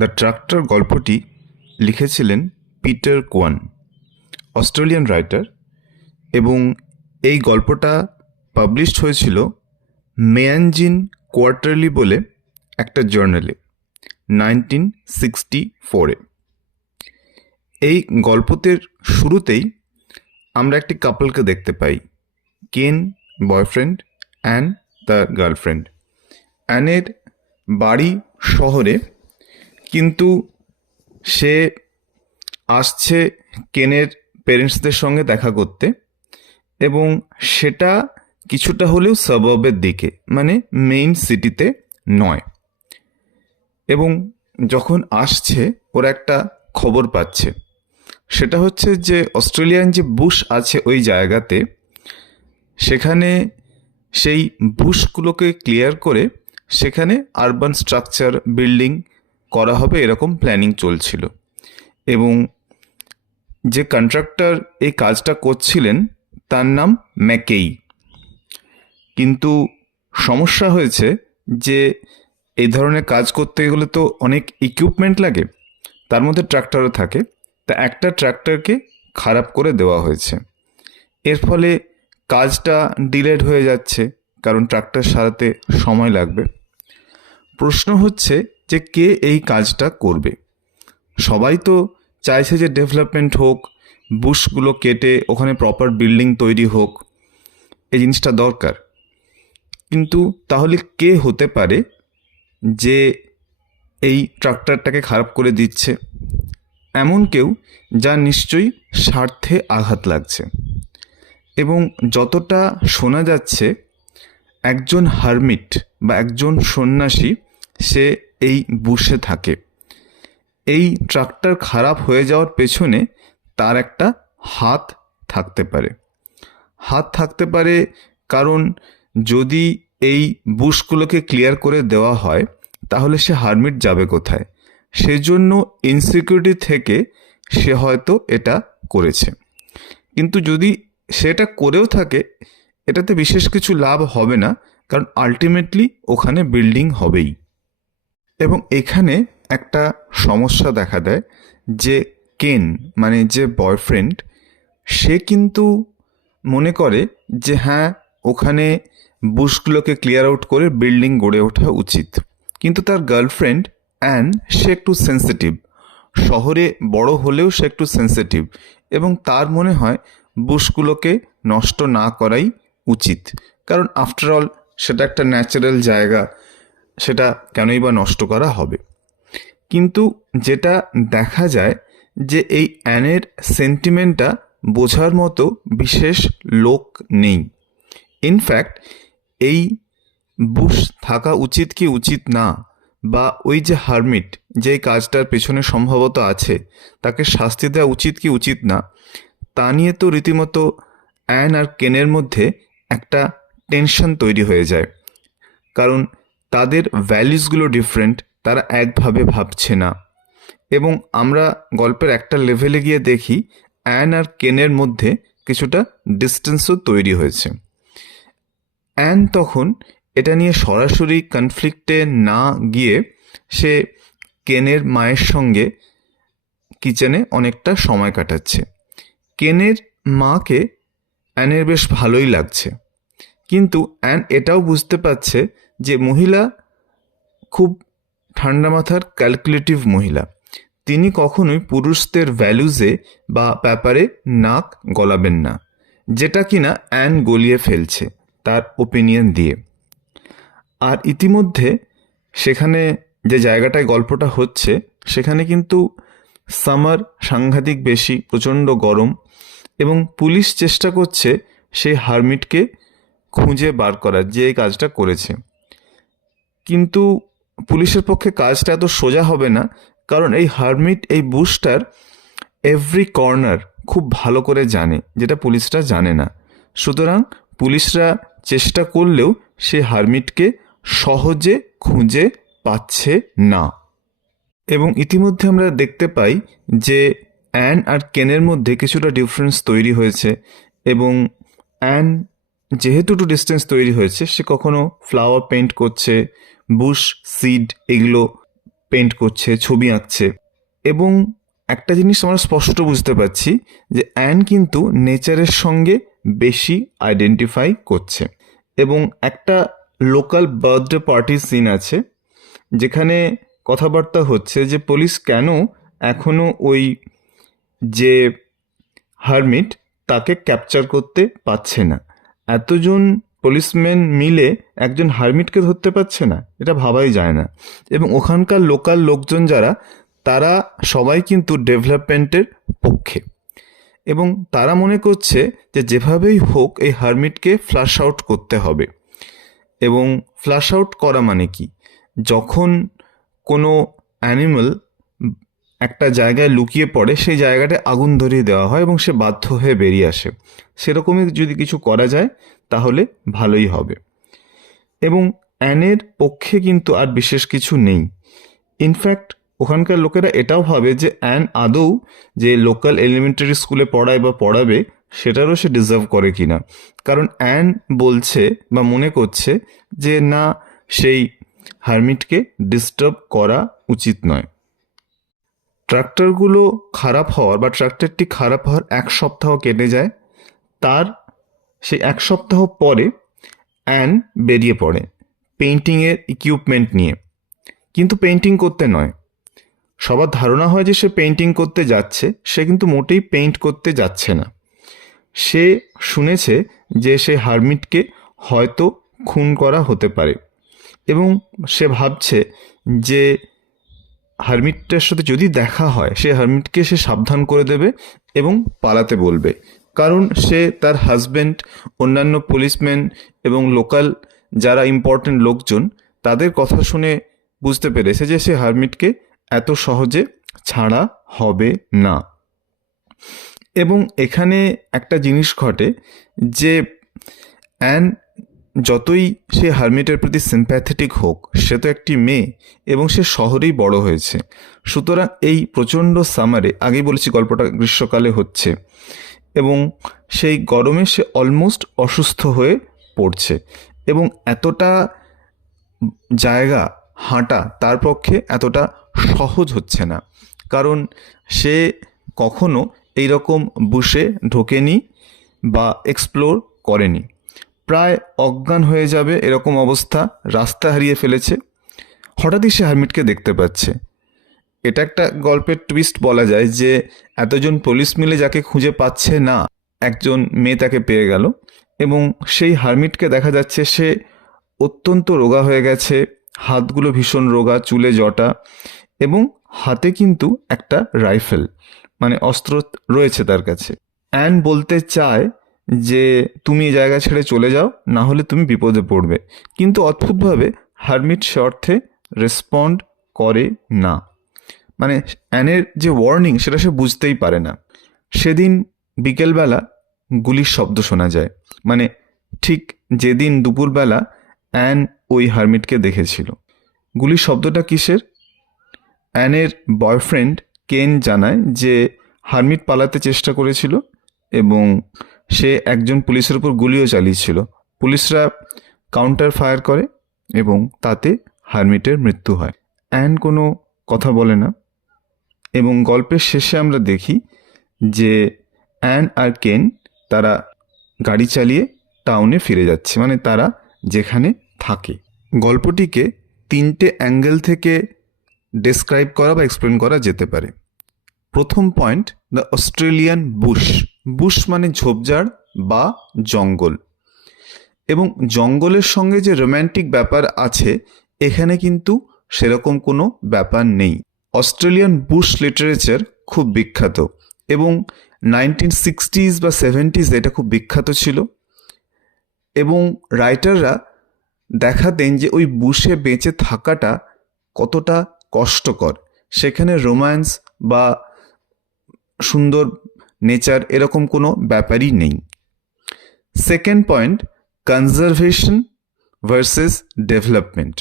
The tractor গল্পটি লিখেছিলেন Peter কোয়ান, Australian writer, এবং এই গল্পটা পাবলিশড হয়েছিল মেয়ানজিন কোয়ার্টারলি বলে একটা জার্নালে 1964-এ। এই গল্পতের শুরুতেই আমরা একটি কাপলকে দেখতে পাই, কেন বয়ফ্রেন্ড, অ্যান দ্য গার্লফ্রেন্ড। অ্যানের বাড়ি শহরে, কিন্তু সে আসছে কেনের পেরেন্টসদের সঙ্গে দেখা করতে, এবং সেটা কিছুটা হলেও সাবার্বের দিকে, মানে মেইন সিটিতে নয়। এবং যখন আসছে ওরা একটা খবর পাচ্ছে, সেটা হচ্ছে যে অস্ট্রেলিয়ান যে বুশ আছে ওই জায়গাতে, সেখানে সেই বুশগুলোকে ক্লিয়ার করে সেখানে আরবান স্ট্রাকচার বিল্ডিং করা হবে, এরকম প্ল্যানিং চলছিল। এবং যে কন্ট্রাক্টর এই কাজটা করছিলেন তার নাম ম্যাকেই। কিন্তু সমস্যা হয়েছে যে এই ধরনের কাজ করতে গেলে তো অনেক ইকুইপমেন্ট লাগে, তার মধ্যে ট্রাক্টরও থাকে। তা একটা ট্রাক্টরকে খারাপ করে দেওয়া হয়েছে। এর ফলে কাজটা ডিলেড হয়ে যাচ্ছে, কারণ ট্রাক্টর সারাতে সময় লাগবে। প্রশ্ন হচ্ছে যে কে এই কাজটা করবে। সবাই তো চাইছে যে ডেভেলপমেন্ট হোক, বুশগুলো কেটে ওখানে প্রপার বিল্ডিং তৈরি হোক, এই জিনিসটা দরকার। কিন্তু তাহলে কে হতে পারে যে এই ট্রাক্টরটাকে খারাপ করে দিচ্ছে? এমন কেউ যা নিশ্চয়ই স্বার্থে আঘাত লাগছে। এবং যতটা শোনা যাচ্ছে, একজন হারমিট বা একজন সন্ন্যাসী সে এই বুশে থাকে। এই ট্রাক্টর খারাপ হয়ে যাওয়ার পেছনে তার একটা হাত থাকতে পারে। কারণ যদি এই বুশগুলোকে ক্লিয়ার করে দেওয়া হয়, তাহলে সে হারমিট যাবে কোথায়? সেজন্য ইনসিকিউরিটি থেকে সে হয়তো এটা করেছে। কিন্তু যদি সেটা করেও থাকে, এটাতে বিশেষ কিছু লাভ হবে না, কারণ আলটিমেটলি ওখানে বিল্ডিং হবেই। এবং এখানে একটা সমস্যা দেখা দেয় যে কেন, মানে যে বয়ফ্রেন্ড, সে কিন্তু মনে করে যে হ্যাঁ, ওখানে বুশগুলোকে ক্লিয়ার আউট করে বিল্ডিং গড়ে ওঠা উচিত। কিন্তু তার গার্লফ্রেন্ড অ্যান, সে একটু সেন্সিটিভ, শহরে বড় হলেও সে একটু সেন্সিটিভ, এবং তার মনে হয় বুশগুলোকে নষ্ট না করাই উচিত। কারণ আফটারঅল সেটা একটা ন্যাচারাল জায়গা, সেটা কেনই বা নষ্ট করা হবে। কিন্তু যেটা দেখা যায় যে এই অ্যানের সেন্টিমেন্টটা বোঝার মতো বিশেষ লোক নেই। ইনফ্যাক্ট এই বুশ থাকা উচিত কি উচিত না, বা ওই যে হারমিট যে কাজটার পেছনে সম্ভবত আছে, তাকে শাস্তি দেওয়া উচিত কি উচিত না, তা নিয়ে তো রীতিমতো অ্যান আর কেনের মধ্যে একটা টেনশন তৈরি হয়ে যায়। কারণ তাদের ভ্যালিউসগুলো ডিফারেন্ট, তারা একভাবে ভাবছে না। এবং আমরা গল্পের একটা লেভেলে গিয়ে দেখি অ্যান আর কেনের মধ্যে কিছুটা ডিস্টেন্সও তৈরি হয়েছে। অ্যান তখন এটা নিয়ে সরাসরি কনফ্লিক্টে না গিয়ে সে কেনের মায়ের সঙ্গে কিচেনে অনেকটা সময় কাটাচ্ছে। কেনের মাকে অ্যানের বেশ ভালোই লাগছে, কিন্তু অ্যান এটাও বুঝতে পারছে যে মহিলা খুব ঠান্ডা মাথার ক্যালকুলেটিভ মহিলা। তিনি কখনোই পুরুষদের ভ্যালুজে বা ব্যাপারে নাক গলাবেন না, যেটা কিনা অ্যান গলিয়ে ফেলছে তার ওপিনিয়ন দিয়ে। আর ইতিমধ্যে সেখানে যে জায়গাটায় গল্পটা হচ্ছে, সেখানে কিন্তু সামার সাংঘাতিক বেশি, প্রচণ্ড গরম, এবং পুলিশ চেষ্টা করছে সেই হারমিটকে খুঁজে বার করার, যে এই কাজটা করেছে। কিন্তু পুলিশের পক্ষে কাজটা এত সোজা হবে না, কারণ এই হারমিট এই বুশটার এভরি কর্নার খুব ভালো করে জানে, যেটা পুলিশরা জানে না। সুতরাং পুলিশরা চেষ্টা করলেও সে হারমিটকে সহজে খুঁজে পাচ্ছে না। এবং ইতিমধ্যে আমরা দেখতে পাই যে অ্যান আর কেনের মধ্যে কিছুটা ডিফারেন্স তৈরি হয়েছে। এবং অ্যান যেহেতু একটু ডিস্টেন্স তৈরি হয়েছে, সে কখনো ফ্লাওয়ার পেইন্ট করছে, বুশ সিড এগুলো পেন্ট করছে, ছবি আঁকছে। এবং একটা জিনিস আমরা স্পষ্ট বুঝতে পারছি যে অ্যান কিন্তু নেচারের সঙ্গে বেশি আইডেন্টিফাই করছে। এবং একটা লোকাল বার্থডে পার্টির সিন আছে যেখানে কথাবার্তা হচ্ছে যে পুলিশ কেন এখনো ওই যে হারমিট তাকে ক্যাপচার করতে পারছে না। এতজন পুলিশম্যান মিলে একজন হারমিটকে ধরতে পারছে না, এটা ভাবাই যায় না। এবং ওখানকার লোকাল লোকজন যারা, তারা সবাই কিন্তু ডেভেলপমেন্টের পক্ষে, এবং তারা মনে করছে যে যেভাবেই হোক এই হারমিটকে ফ্লাশ আউট করতে হবে। এবং ফ্লাশ আউট করা মানে কি, যখন কোনো অ্যানিমাল একটা জায়গায় লুকিয়ে পড়ে সেই জায়গাটায় আগুন ধরিয়ে দেওয়া হয় এবং সে বাধ্য হয়ে বেরিয়ে আসে। সেরকমই যদি কিছু করা যায় তাহলে ভালোই হবে। এবং অ্যানের পক্ষে কিন্তু আর বিশেষ কিছু নেই। ইনফ্যাক্ট ওখানকার লোকেরা এটাও ভাবে যে অ্যান আদৌ যে লোকাল এলিমেন্টারি স্কুলে পড়ায় বা পড়াবে সেটারও সে ডিজার্ভ করে কিনা। কারণ অ্যান বলছে বা মনে করছে যে না, সেই হারমিটকে ডিস্টার্ব করা উচিত নয়। ট্রাক্টরগুলো খারাপ হওয়ার বা ট্রাক্টরটি খারাপ হওয়ার 1 সপ্তাহ কেটে যায়। তার সেই 1 সপ্তাহ পরে অ্যান বেরিয়ে পড়ে পেইন্টিংয়ের ইকুইপমেন্ট নিয়ে, কিন্তু পেইন্টিং করতে নয়। সবার ধারণা হয় যে সে পেইন্টিং করতে যাচ্ছে, সে কিন্তু মোটেই পেইন্ট করতে যাচ্ছে না। সে শুনেছে যে সে হারমিটকে হয়তো খুন করা হতে পারে, এবং সে ভাবছে যে হারমিটটার সাথে যদি দেখা হয় সে হারমিটকে সে সাবধান করে দেবে এবং পালাতে বলবে। কারণ সে তার হাজব্যান্ড, অন্যান্য পুলিশম্যান এবং লোকাল যারা ইম্পর্ট্যান্ট লোকজন, তাদের কথা শুনে বুঝতে পেরেছে যে সে হারমিটকে এত সহজে ছাড়া হবে না। এবং এখানে একটা জিনিস ঘটে যে অ্যান যতই সে হারমিটের প্রতি সিম্প্যাথেটিক হোক, সে তো একটি মেয়ে এবং সে শহরেই বড় হয়েছে। সুতরাং এই প্রচণ্ড সামারে, আগেই বলেছি গল্পটা গ্রীষ্মকালে হচ্ছে, এবং সেই গরমে সে অলমোস্ট অসুস্থ হয়ে পড়ছে। এবং এতটা জায়গা হাঁটা তার পক্ষে এতটা সহজ হচ্ছে না, কারণ সে কখনো এইরকম বুশে ঢোকেনি বা এক্সপ্লোর করেনি। প্রায় অজ্ঞান হয়ে যাবে এরকম অবস্থা, রাস্তা হারিয়ে ফেলেছে। হঠাৎই সে হারমিটকে দেখতে পাচ্ছে। এটা একটা গল্পের টুইস্ট বলা যায় যে এতজন পুলিশ মিলে যাকে খুঁজে পাচ্ছে না, একজন মেয়ে তাকে পেয়ে গেল। এবং সেই হারমিটকে দেখা যাচ্ছে সে অত্যন্ত রোগা হয়ে গেছে, হাতগুলো ভীষণ রোগা, চুলে জটা, এবং হাতে কিন্তু একটা রাইফেল মানে অস্ত্র রয়েছে তার কাছে। অ্যান বলতে চায় যে তুমি এই জায়গা ছেড়ে চলে যাও, না হলে তুমি বিপদে পড়বে, কিন্তু অদ্ভুতভাবে হারমিট সে অর্থে রেসপন্ড করে না। মানে অ্যানের যে ওয়ার্নিং সেটা সে বুঝতেই পারে না। সেদিন বিকেলবেলা গুলির শব্দ শোনা যায়, মানে ঠিক যেদিন দুপুরবেলা অ্যান ওই হারমিটকে দেখেছিল। গুলির শব্দটা কিসের? অ্যানের বয়ফ্রেন্ড কেন জানায় যে হারমিট পালাতে চেষ্টা করেছিল এবং সে একজন পুলিশের উপর গুলিও চালিয়েছিল। পুলিশরা কাউন্টার ফায়ার করে এবং তাতে হারমিটের মৃত্যু হয়। অ্যান কোনো কথা বলে না, এবং গল্পের শেষে আমরা দেখি যে অ্যান আর কেন তারা গাড়ি চালিয়ে টাউনে ফিরে যাচ্ছে, মানে তারা যেখানে থাকে। গল্পটিকে 3টে অ্যাঙ্গেল থেকে ডেসক্রাইব করা বা এক্সপ্লেন করা যেতে পারে। প্রথম point, the Australian Bush. Bush মানে ঝোপঝাড় বা জঙ্গল, এবং জঙ্গলের সঙ্গে যে রোম্যান্টিক ব্যাপার আছে এখানে কিন্তু সেরকম কোনো ব্যাপার নেই। অস্ট্রেলিয়ান বুশ লিটারেচার খুব বিখ্যাত, এবং 1960s বা 70s এটা খুব বিখ্যাত ছিল, এবং রাইটাররা দেখাতেন যে ওই বুশে বেঁচে থাকাটা কতটা কষ্টকর। সেখানে রোম্যান্স বা সুন্দর নেচার এরকম কোনো ব্যাপারই নেই। Second point, conservation versus development.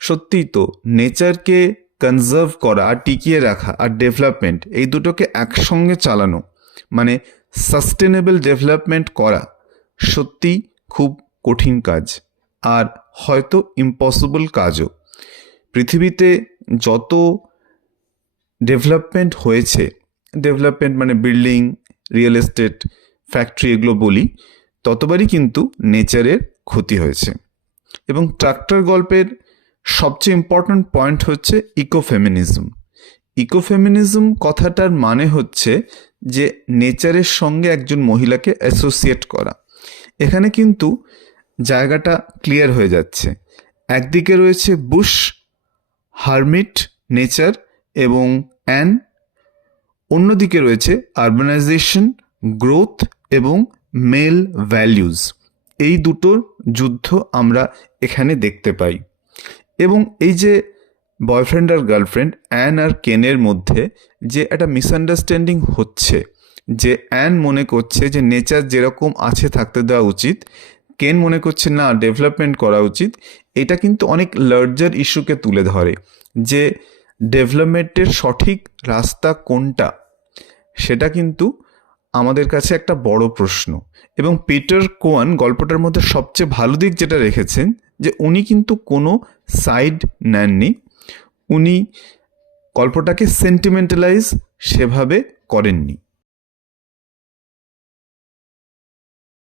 সত্যিই তো নেচারকে কনজার্ভ করা আর টিকিয়ে রাখা আর ডেভেলপমেন্ট, এই দুটোকে একসঙ্গে চালানো মানে সাস্টেনেবল ডেভেলপমেন্ট করা সত্যি খুব কঠিন কাজ, আর হয়তো ইম্পসিবল কাজও। পৃথিবীতে যত ডেভেলপমেন্ট হয়েছে, ডেভেলপমেন্ট মানে বিল্ডিং, রিয়েল এস্টেট, ফ্যাক্টরি এগুলো বলি, ততবারই কিন্তু নেচারের ক্ষতি হয়েছে। এবং ট্রাক্টর গল্পের সবচেয়ে ইম্পর্ট্যান্ট পয়েন্ট হচ্ছে ইকোফেমিনিজম। ইকোফেমিনিজম কথাটার মানে হচ্ছে যে নেচারের সঙ্গে একজন মহিলাকে অ্যাসোসিয়েট করা। এখানে কিন্তু জায়গাটা ক্লিয়ার হয়ে যাচ্ছে। একদিকে রয়েছে বুশ, হারমিট নেচার এবং অ্যান, অন্যদিকে রয়েছে আরবানাইজেশন, গ্রোথ এবং মেল ভ্যালিউজ। এই দুটোর যুদ্ধ আমরা এখানে দেখতে পাই। এবং এই যে বয়ফ্রেন্ড আর গার্লফ্রেন্ড অ্যান আর কেনের মধ্যে যে একটা মিসআন্ডারস্ট্যান্ডিং হচ্ছে, যে অ্যান মনে করছে যে নেচার যেরকম আছে থাকতে দেওয়া উচিত, কেন মনে করছে না ডেভেলপমেন্ট করা উচিত, এটা কিন্তু অনেক লার্জার ইস্যুকে তুলে ধরে যে ডেভেলপমেন্টের সঠিক রাস্তা কোনটা, সেটা কিন্তু আমাদের কাছে একটা বড় প্রশ্ন। এবং পিটার কোয়ান গল্পটার মধ্যে সবচেয়ে ভালো দিক যেটা রেখেছেন যে উনি কিন্তু কোনো সাইড নেননি, উনি গল্পটাকে সেন্টিমেন্টালাইজ সেভাবে করেননি।